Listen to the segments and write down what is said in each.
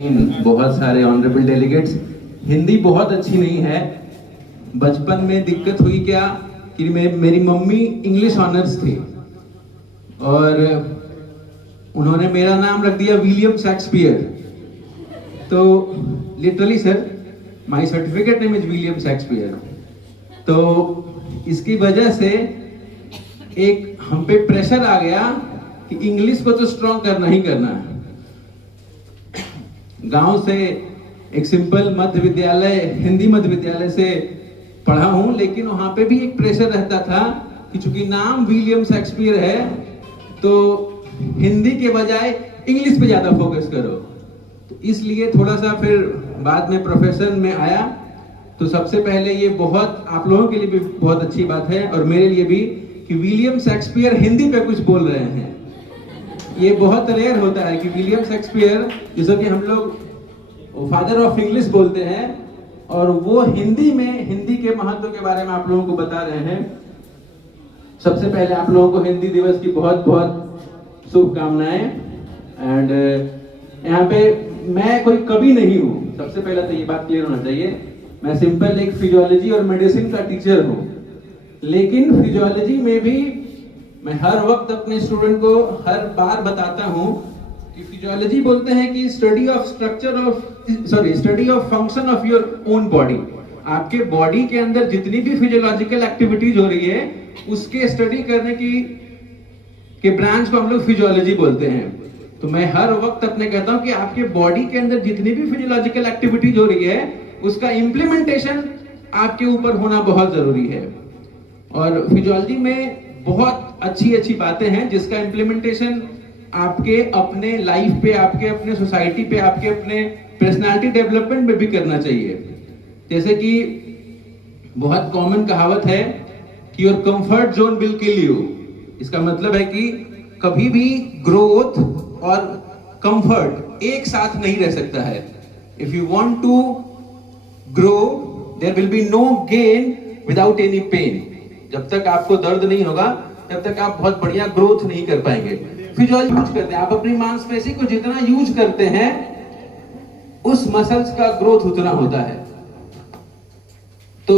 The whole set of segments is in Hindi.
बहुत सारे ऑनरेबल डेलीगेट्स, हिंदी बहुत अच्छी नहीं है। बचपन में दिक्कत हुई क्या कि मेरी मम्मी इंग्लिश ऑनर्स थी और उन्होंने मेरा नाम रख दिया विलियम शेक्सपियर। तो literally sir, my certificate name is William Shakespeare. तो इसकी वजह से एक हम पे प्रेशर आ गया कि इंग्लिश को तो स्ट्रॉन्ग करना ही करना है। गांव से एक सिंपल मध्य विद्यालय, हिंदी मध्य विद्यालय से पढ़ा हूं, लेकिन वहां पे भी एक प्रेशर रहता था कि चूंकि नाम विलियम शेक्सपियर है तो हिंदी के बजाय इंग्लिश पे ज्यादा फोकस करो। तो इसलिए थोड़ा सा फिर बाद में प्रोफेशन में आया। तो सबसे पहले ये बहुत आप लोगों के लिए भी बहुत अच्छी बात है और मेरे लिए भी कि विलियम शेक्सपियर हिंदी पे कुछ बोल रहे हैं। ये बहुत रेयर होता है कि विलियम शेक्सपियर, जिसको कि हम लोग फादर ऑफ इंग्लिश बोलते हैं, और वो हिंदी में हिंदी के महत्व के बारे में आप लोगों को बता रहे हैं। सबसे पहले आप लोगों को हिंदी दिवस की बहुत बहुत शुभकामनाएं। एंड यहाँ पे मैं कोई कवि नहीं हूँ, सबसे पहले तो ये बात क्लियर होना चाहिए। मैं सिंपल एक फिजियोलॉजी और मेडिसिन का टीचर हूँ, लेकिन फिजियोलॉजी में भी मैं हर वक्त अपने स्टूडेंट को हर बार बताता हूं कि फिजियोलॉजी बोलते हैं कि study of function of your own body. आपके बॉडी के अंदर जितनी भी फिजियोलॉजिकल एक्टिविटीज हो रही है उसके स्टडी करने के ब्रांच को हम लोग फिजियोलॉजी बोलते हैं। तो मैं हर वक्त अपने कहता हूं कि आपके बॉडी के अंदर जितनी भी फिजियोलॉजिकल एक्टिविटीज हो रही है उसका इंप्लीमेंटेशन आपके ऊपर होना बहुत जरूरी है। और फिजियोलॉजी में बहुत अच्छी अच्छी बातें हैं जिसका इम्प्लीमेंटेशन आपके अपने लाइफ पे, आपके अपने सोसाइटी पे, आपके अपने पर्सनालिटी डेवलपमेंट में भी करना चाहिए। जैसे कि बहुत कॉमन कहावत है कि your comfort zone will kill you. इसका मतलब है कि कभी भी ग्रोथ और कंफर्ट एक साथ नहीं रह सकता है। If you want to grow there will be no gain without any pain. जब तक आपको दर्द नहीं होगा तब तक आप बहुत बढ़िया ग्रोथ नहीं कर पाएंगे। फिजियोलॉजी यूज करते हैं, आप अपनी मांसपेशी को जितना यूज करते हैं उस मसल्स का ग्रोथ उतना होता है। तो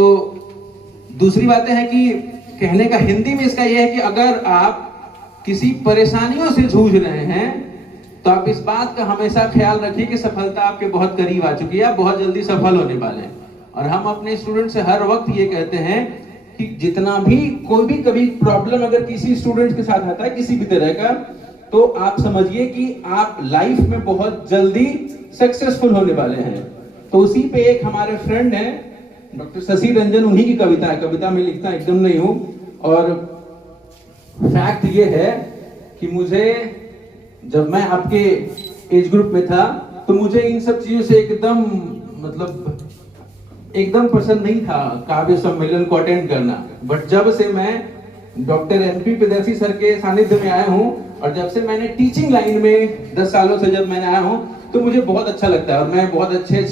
दूसरी बात है कि कहने का हिंदी में इसका यह है कि अगर आप किसी परेशानियों से जूझ रहे हैं तो आप इस बात का हमेशा ख्याल रखिए कि सफलता आपके बहुत करीब आ चुकी है, आप बहुत जल्दी सफल होने वाले हैं। और हम अपने स्टूडेंट से हर वक्त ये कहते हैं कि जितना भी कोई भी कभी प्रॉब्लम अगर किसी स्टूडेंट के साथ आता है किसी भी तरह का, तो आप समझिए कि आप लाइफ में बहुत जल्दी सक्सेसफुल होने वाले हैं। तो उसी पे एक हमारे फ्रेंड हैं डॉक्टर शशि रंजन, उन्हीं की कविता है। कविता में लिखता एकदम नहीं हूं। और फैक्ट ये है कि मुझे जब मैं आपके एज ग्रुप में था तो मुझे इन सब चीजों से एकदम पसंद नहीं था काव्य सम्मेलन को अटेंड करना। बट जब से मैं डॉक्टर एनपी प्रियदर्शी सर के सानिध्य में आया हूं और जब से मैंने टीचिंग लाइन में 10 सालों से जब मैंने आया हूं तो मुझे बहुत अच्छा लगता है। और मैं बहुत अच्छे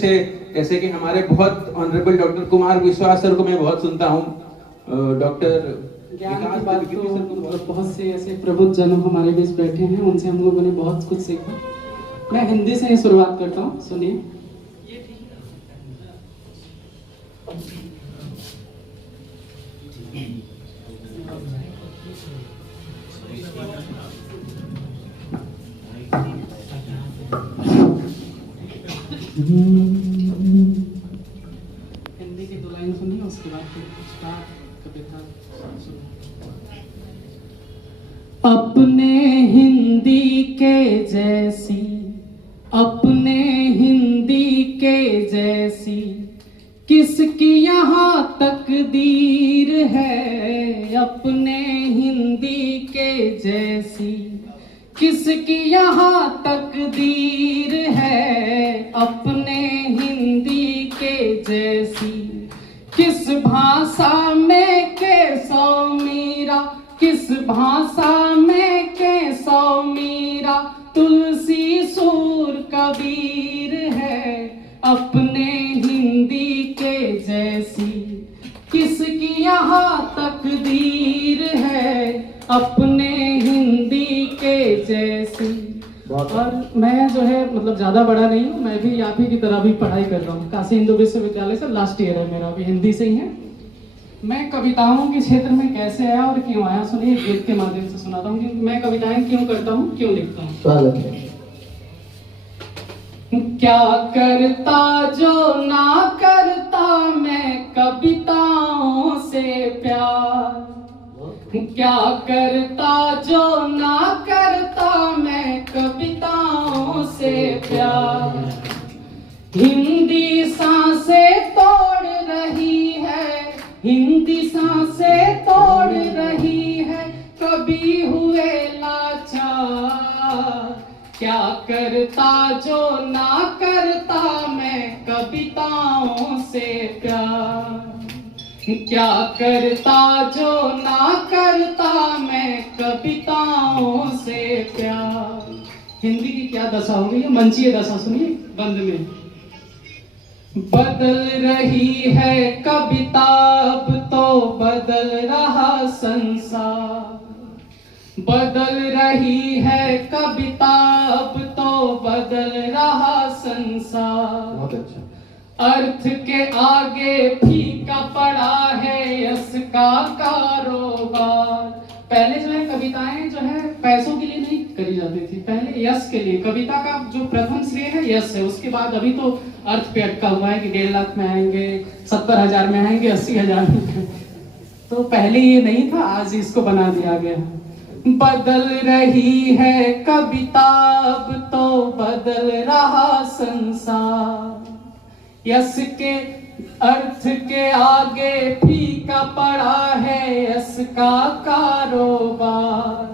जैसे कि हमारे बहुत ऑनरेबल डॉक्टर कुमार विश्वास सर को मैं बहुत सुनता हूँ, डॉक्टर बहुत से ऐसे प्रबुद्ध जन हमारे बीच बैठे हैं, उनसे हम लोगों ने बहुत कुछ सीखा। मैं हिंदी से ही शुरुआत करता हूँ, सुनिए। हिंदी की 2 लाइन सुनिए, उसके बाद फिर कविता सुनिए। अपने हिंदी के जैसी, अपने हिंदी के जैसी किसकी यहाँ तकदीर है। अपने हिंदी के जैसी किसकी यहाँ तकदीर है। अपने हिंदी के जैसी किस भाषा में कैसो मीरा, किस भाषा में कैसो मीरा, तुलसी सूर कबीर है। अपने हिंदी के जैसी किसकी यहाँ तकदीर है। अपने हिंदी के जैसी। और मैं जो है मतलब ज़्यादा बड़ा नहीं हूँ, मैं भी आप ही की तरह भी पढ़ाई कर रहा हूँ। काशी हिंदू विश्वविद्यालय से लास्ट ईयर है मेरा, अभी हिंदी से ही है। मैं कविताओं के क्षेत्र में कैसे आया और क्यों आया, सुनिए गीत के माध्यम से सुनाता हूँ कि मैं कविताएं क्यों करता हूँ, क्यों लिखता हूँ। स्वागत है। क्या करता जो ना करता मैं कविताओं से प्यार, क्या करता जो ना करता मैं कविताओं से प्यार। हिंदी सांसें तोड़ रही है, हिंदी सांसें तोड़ रही है, कभी हुए लाचार। क्या करता जो ना करता मैं कविताओं से प्यार, क्या करता जो ना करता मैं कविताओं से प्यार। हिंदी की क्या दशा हो गई है, मंचीय दशा सुनिए बंद में। बदल रही है कविता अब तो बदल रहा संसार, बदल रही है कविता अब तो बदल रहा संसार। बहुत अच्छा। अर्थ के आगे फीका पड़ा है यश का कारोबार। पहले जो है कविताएं जो है पैसों के लिए नहीं करी जाती थी, पहले यश के लिए। कविता का जो प्रथम श्रेय है यश है, उसके बाद अभी तो अर्थ पे अटका हुआ है कि 1.5 लाख में आएंगे, 70,000 में आएंगे, 80,000 में। तो पहले ये नहीं था, आज इसको बना दिया गया। बदल रही है कविता अब तो बदल रहा संसार, यश के अर्थ के आगे फीका पड़ा है यश का कारोबार।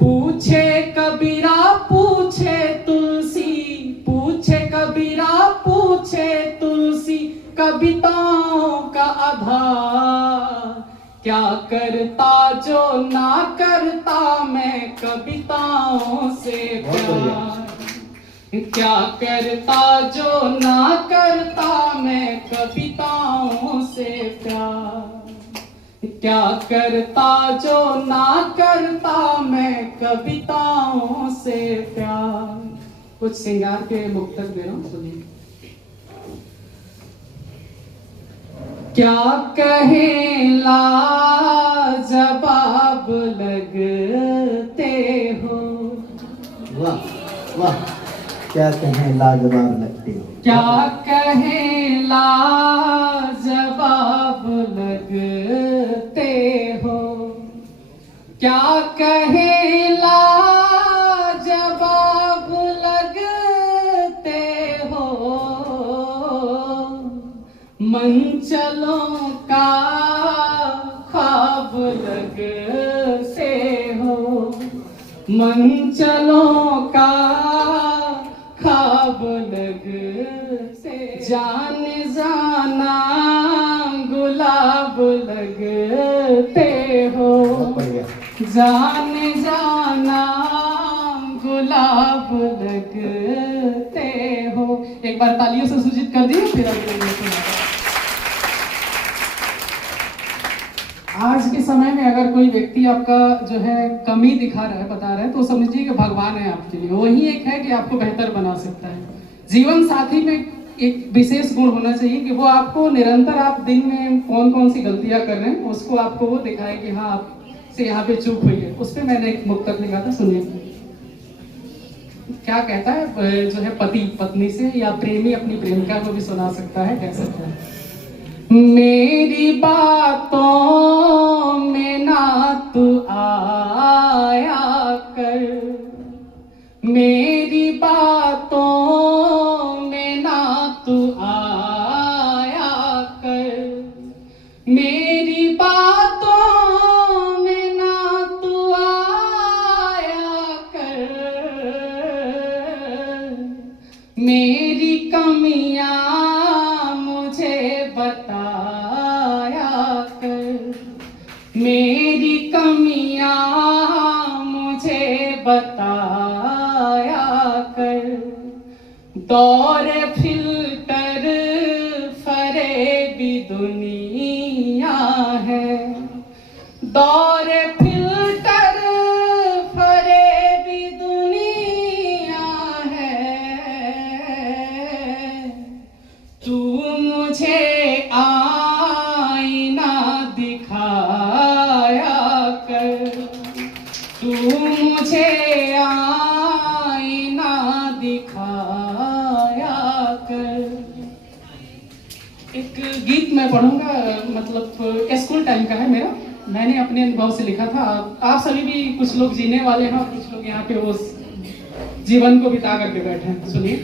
पूछे कबीरा पूछे तुलसी, पूछे कबीरा पूछे तुलसी, कविताओं का आधार। क्या करता जो ना करता मैं कविताओं से प्यार, क्या करता जो ना करता मैं कविताओं से प्यार, क्या करता जो ना करता मैं कविताओं से प्यार। कुछ श्रृंगार के मुक्तक दे रहा हूँ, सुनिए। क्या कहें लाजवाब लगते हो, वाह वाह, क्या कहें लाजवाब लगते हो। क्या कहें लाजवाब लगते हो, क्या कहें लाजवाब लगते हो। मंचलों का ख्वाब लगते हो, मंचलों का ख्वाब लगते। जान जाना गुलाब लगते हो, जान जाना गुलाब लगते हो। एक बार तालियों से सूचित कर दिए, फिर आज के समय में अगर कोई व्यक्ति आपका जो है कमी दिखा रहा है, बता रहा है, तो समझिए कि भगवान है आपके लिए। वही एक है कि आपको बेहतर बना सकता है। जीवन साथी में एक विशेष गुण होना चाहिए कि वो आपको निरंतर, आप दिन में कौन कौन सी गलतियां कर रहे हैं उसको आपको वो दिखाए कि हाँ आपसे यहाँ पे चूक हुई है। उस पर मैंने एक मुक्तक लिखा था, सुनिए क्या कहता है। जो है पति पत्नी से या प्रेमी अपनी प्रेमिका को भी सुना सकता है, कह सकता है। मेरी बातों में ना तू आया कर, मेरी बातों में ना तू आया कर, मेरी बातों में ना तू आया कर, मेरी कमियां मुझे बताया कर, मेरी कमियां मुझे बताया कर। दौर फिल्टर फरेबी दुनिया है, दौर फिल्टर फरेबी दुनिया है। कर। एक गीत मैं पढ़ूंगा, मतलब स्कूल टाइम का है मेरा, मैंने अपने अनुभव से लिखा था। आप सभी भी, कुछ लोग जीने वाले हैं और कुछ लोग यहाँ पे उस जीवन को बिता करके बैठे हैं। सुनिए।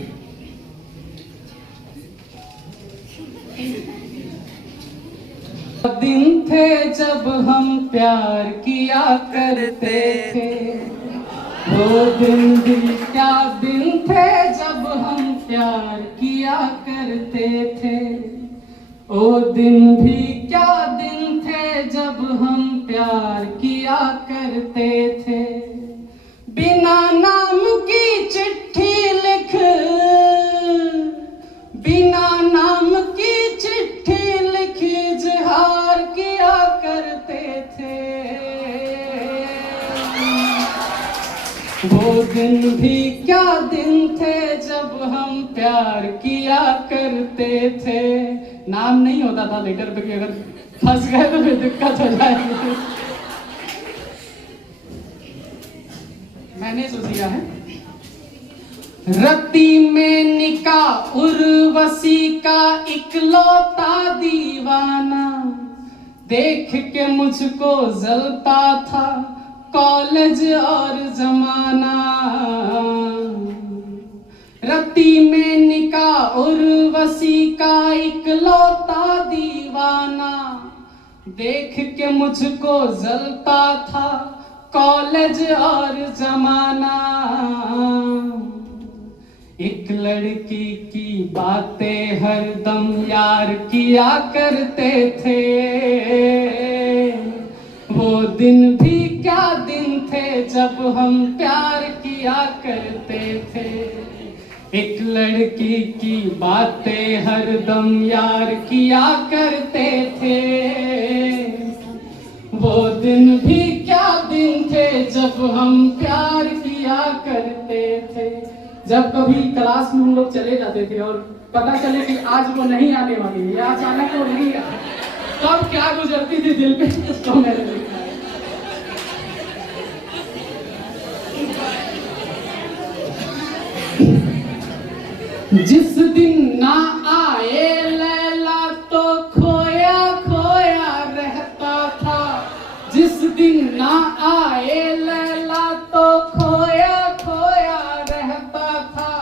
दिन थे जब हम प्यार किया करते थे, वो दिन भी क्या दिन थे जब हम प्यार किया करते थे। ओ दिन भी क्या दिन थे जब हम प्यार किया करते थे। बिना नाम की चिट्ठी लिख, बिना नाम की चिट्ठी लिख इजहार किया करते थे। वो दिन भी क्या दिन थे जब हम प्यार किया करते थे। नाम नहीं होता था लेटर पे, अगर फंस गए तो फिर दिक्कत हो जाएगी। मैंने सोच लिया है। रत्ती में निका उर्वशी का इकलौता दीवाना, देख के मुझको जलता था कॉलेज और जमाना। रत्ती में निका उर्वशी का इकलौता दीवाना, देख के मुझको जलता था कॉलेज और जमाना। एक लड़की की बातें हरदम यार किया करते थे। वो दिन भी क्या दिन थे जब हम प्यार किया करते थे। एक लड़की की बातें हरदम यार किया करते थे। वो दिन भी क्या दिन थे जब हम प्यार किया करते थे। जब कभी क्लास में हम लोग चले जाते थे और पता चले कि आज वो नहीं आने वाली है या अचानक वो नहीं आए, तब क्या गुजरती थी दिल पे, उसको मैंने लिखा है। जिस दिन ना आए लैला तो खोया खोया रहता था। जिस दिन ना आए लैला तो खोया खोया रहता था।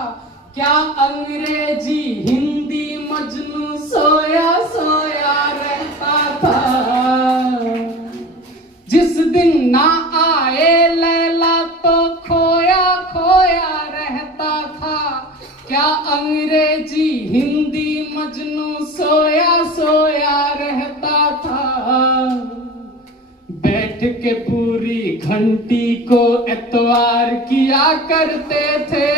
क्या अंग्रेजी हिंदी मजनू सोया सोया रहता था। जिस दिन ना आए लैला तो खोया खोया रहता था। क्या अंग्रेजी हिंदी मजनू सोया सोया रहता था। बैठ के पूरी घंटी को एतवार किया करते थे।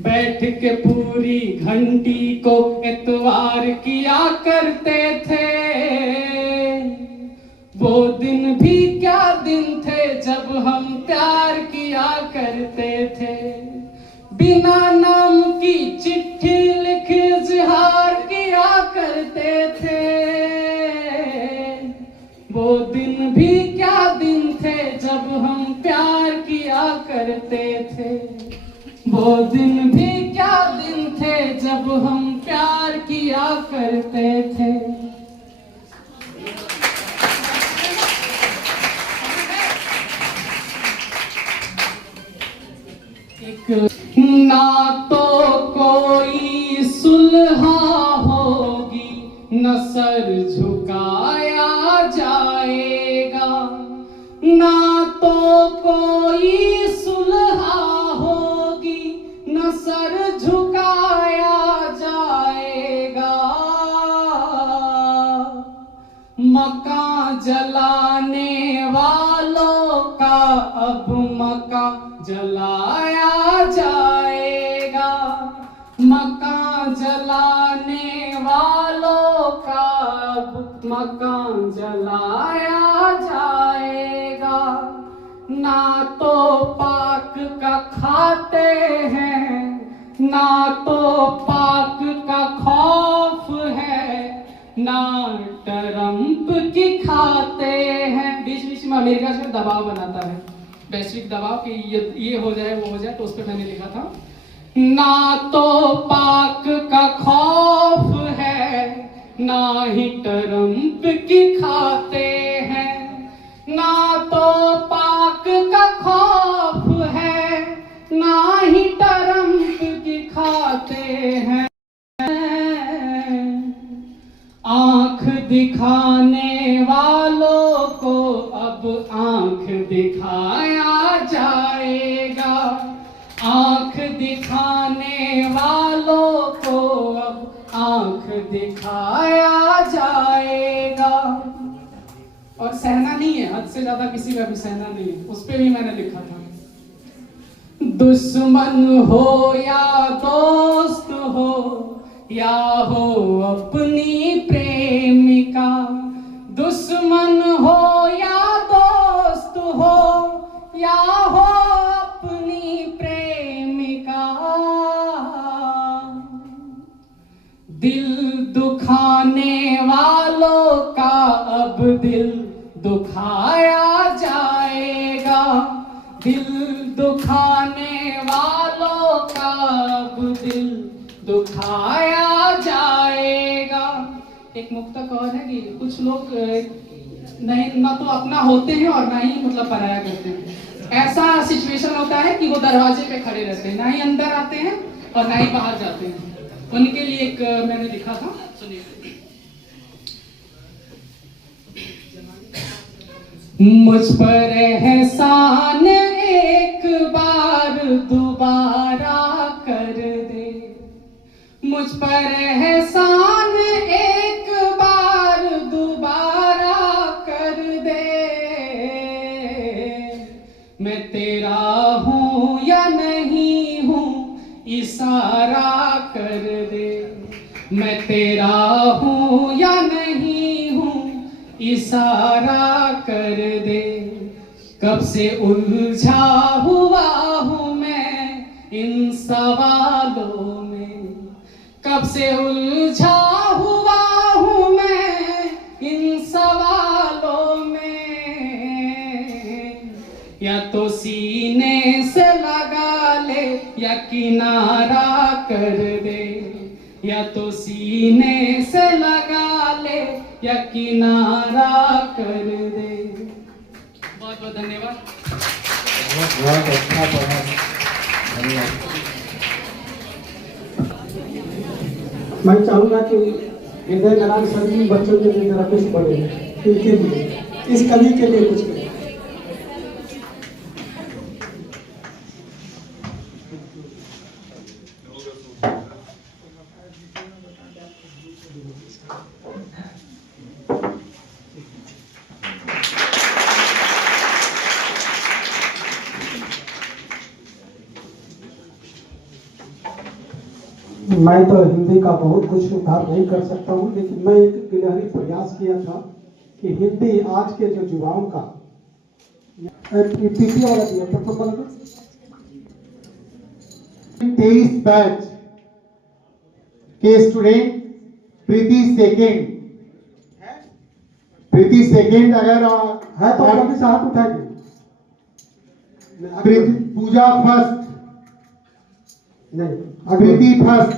बैठ के पूरी घंटी को एतवार किया करते थे। वो दिन भी क्या दिन थे जब हम प्यार किया करते थे। बिना नाम की चिट्ठी लिख इजहार किया करते थे। वो दिन भी क्या दिन थे जब हम प्यार किया करते थे। वो दिन भी क्या दिन थे जब हम प्यार किया करते थे। ना तो कोई सुलह होगी, न सर झुकाया जाएगा। ना तो कोई सुलह होगी, न सर झुकाया जाएगा। मकान जलाने वालों का अब मकान जलाया जाएगा। मकान जलाने वालों का अब मकान जलाया जाएगा। ना तो पाक का खाते हैं, ना तो पाक का खौफ है, ना ट्रंप की खाते हैं। बीच बीच में अमेरिका से दबाव बनाता है, वैश्विक दबाव कि ये हो जाए वो हो जाए, तो उस पर मैंने लिखा था ना तो पाक का खौफ है, ना ही ट्रंप की खाते हैं। ना तो पाक का खौफ है, ना ही ट्रंप की खाते हैं। आंख दिखाने वालों को अब आंख दिखाया जाएगा। आंख दिखाने वालों को अब आंख दिखाया जाएगा। और सहना नहीं है, हद से ज्यादा किसी का भी सहना नहीं है, उस पे भी मैंने लिखा था। दुश्मन हो या दोस्त हो, या हो अपनी प्रेमिका। दुश्मन हो या दोस्त हो, या हो अपनी प्रेमिका। दिल दुखाने वालों का अब दिल दुखाया जाएगा। दिल दुखाने वालों का अब दिल दुखाया जाएगा। एक मुक्तक और है कि कुछ लोग नहीं, ना तो अपना होते हैं और ना ही मतलब पराया करते हैं। ऐसा सिचुएशन होता है कि वो दरवाजे पे खड़े रहते हैं, ना ही अंदर आते हैं और ना ही बाहर जाते हैं। उनके लिए एक मैंने लिखा था, सुनिए। मुझ पर एहसान एक बार दोबारा कर दे। मुझ पर एहसान एक बार दोबारा कर दे। मैं तेरा हूँ या नहीं हूँ इशारा कर दे। मैं तेरा हूँ या नहीं हूँ इशारा कर दे। कब से उलझा हुआ हूँ मैं इन सवालों में। कब से उलझा हुआ हूँ मैं इन सवालों में। या तो सीने से लगा ले या किनारा कर दे। या तो सीने से लगा ले या किनारा कर दे। बहुत बहुत धन्यवाद। बहुत अच्छा पढ़ा, धन्यवाद। मैं चाहूंगा कि हृदय नारायण सर जी बच्चों के लिए जरा कुछ पढ़े, इनके लिए, इस कवि के लिए कुछ करें। मैं तो हिंदी का बहुत कुछ उद्धार नहीं कर सकता हूँ, लेकिन मैं एक गिलहरी प्रयास किया था कि हिंदी आज के जो युवाओं का पीपी वाला दिया प्रोटोकॉल 23 बैच के स्टूडेंट प्रीति सेकेंड अगर है तो कभी से हाथ उठाएंगे। पूजा फर्स्ट, नहीं प्रीति फर्स्ट।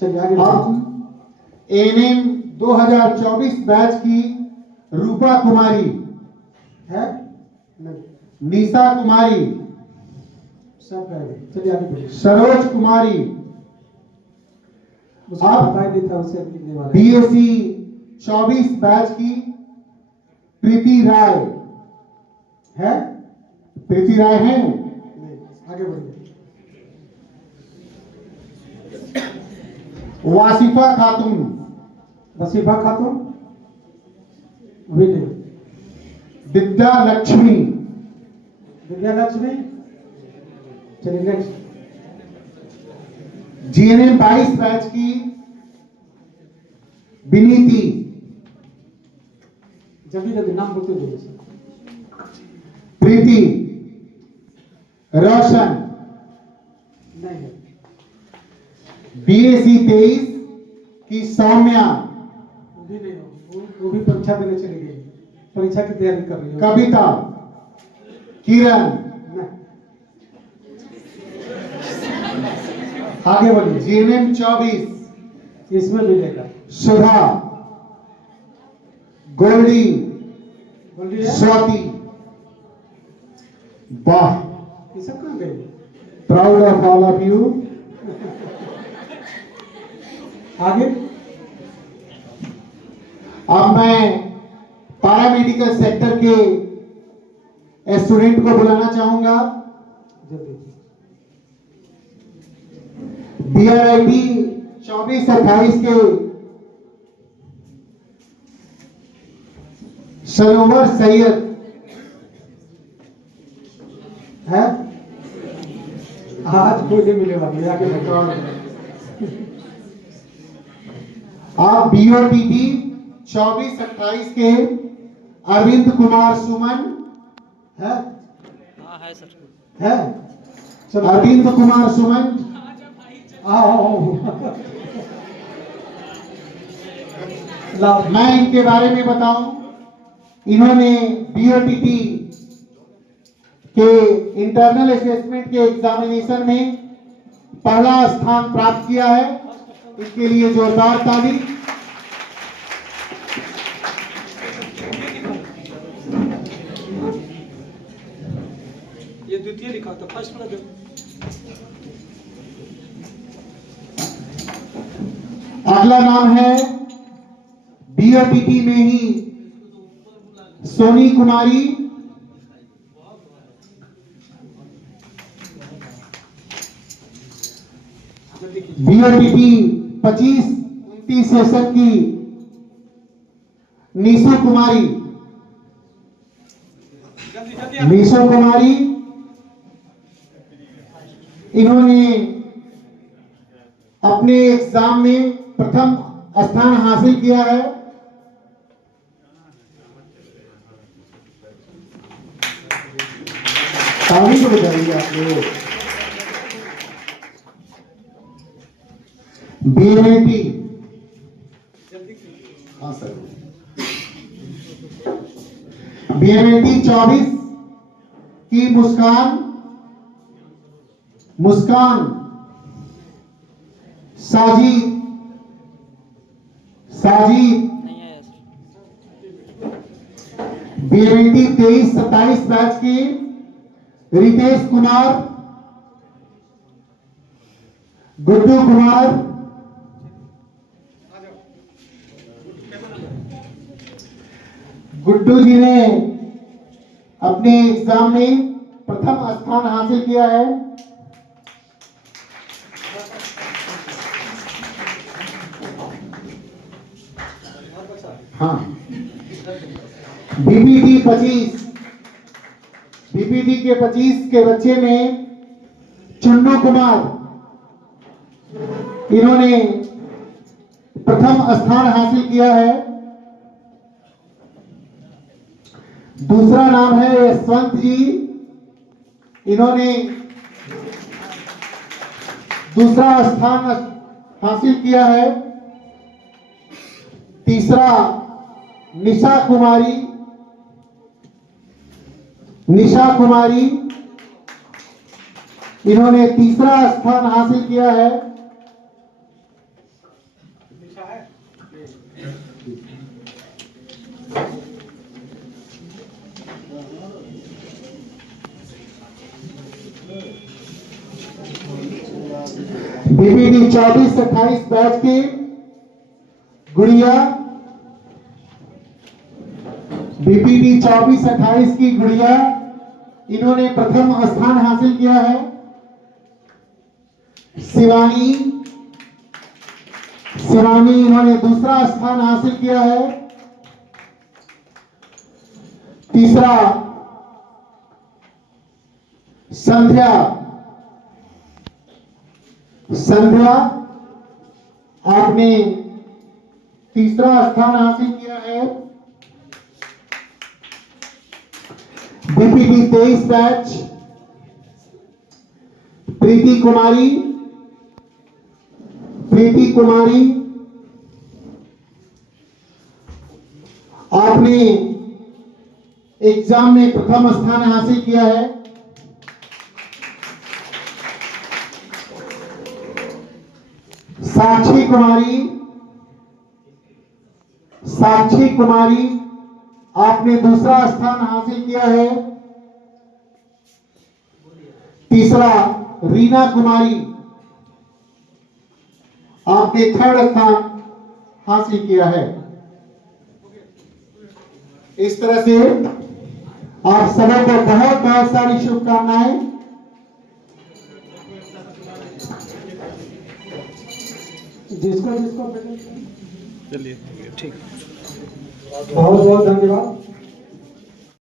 चलिए आगे। अब एनएम 2024 बैच की रूपा कुमारी है नहीं, निशा कुमारी, सब गए। चलिए आगे बढ़िए। सरोज कुमारी, उसको आप बताया नहीं था उसे लिखने वाले। बीएससी 24 बैच की प्रीति राय है, प्रीति राय है। नहीं, आगे बढ़िए। वासिफा खातून, वसीफा खातून भी नहीं। विद्या लक्ष्मी, विद्यालक्ष्मी। चलिए नेक्स्ट। जीएनएम 22 बैच की विनीति, जल्दी नाम बोलते जाइए। प्रीति, रोशन, नहीं है। बीएससी 23 की सौम्या, वो भी नहीं हो, वो भी परीक्षा देने चली गई, परीक्षा की तैयारी कर रही है। कविता, किरण, नहीं। आगे बोलिए। जीएनएम 24 इसमें मिलेगा। सुधा, गोल्डी, बोलिए। स्वाति। वाह, ये सब कहाँ गए? Proud of all of you. आगे। अब मैं पैरामेडिकल सेक्टर के स्टूडेंट को बुलाना चाहूंगा। जल्दी। बीआरआईटी 24-28 के सरोवर सैयद है। आज कोई नहीं मिलेगा, मेरा के बताओ। आप बीओटीटी 24-28 के अरविंद कुमार सुमन है। हाँ है सर। है चलो, अरविंद कुमार सुमन। आओ। लाओ। मैं इनके बारे में बताऊं, इन्होंने बीओटीटी के इंटरनल असेसमेंट के एग्जामिनेशन में पहला स्थान प्राप्त किया है। इनके लिए जोरदार ताली। ये द्वितीय लिखा था, फर्स्ट वाला। अगला नाम है बीओटीटी में ही सोनी कुमारी। बीओटीटी 25-29 सेशन की निशु कुमारी। निशु कुमारी, इन्होंने अपने एग्जाम में प्रथम स्थान हासिल किया है। ताली तो बजाइए आप लोग। बीएमएलटी, हाँ सर, बीएमएलटी 24 की मुस्कान साजिद नहीं है सर। बीएमएलटी 23-27 बैच की रितेश कुमार, गुड्डू कुमार, गुड्डू जी ने अपने एग्जाम में प्रथम स्थान हासिल किया है। हाँ, बीपीटी 25, बीपीटी के 25 के बच्चे में चन्नू कुमार, इन्होंने प्रथम स्थान हासिल किया है। दूसरा नाम है यशवंत जी, इन्होंने दूसरा स्थान हासिल किया है। तीसरा निशा कुमारी, इन्होंने तीसरा स्थान हासिल किया है। बीपीटी 24-28 बैच की गुड़िया, बीपीटी 24-28 की गुड़िया, इन्होंने प्रथम स्थान हासिल किया है। शिवानी, इन्होंने दूसरा स्थान हासिल किया है। तीसरा संध्या, आपने तीसरा स्थान हासिल किया है। बीपीटी 23 बैच प्रीति कुमारी, आपने एग्जाम में प्रथम स्थान हासिल किया है। साक्षी कुमारी आपने दूसरा स्थान हासिल किया है। तीसरा रीना कुमारी आपने थर्ड स्थान हासिल किया है। इस तरह से आप सबों को बहुत बहुत सारी शुभकामनाएं। जिसको चलिए ठीक। बहुत बहुत धन्यवाद।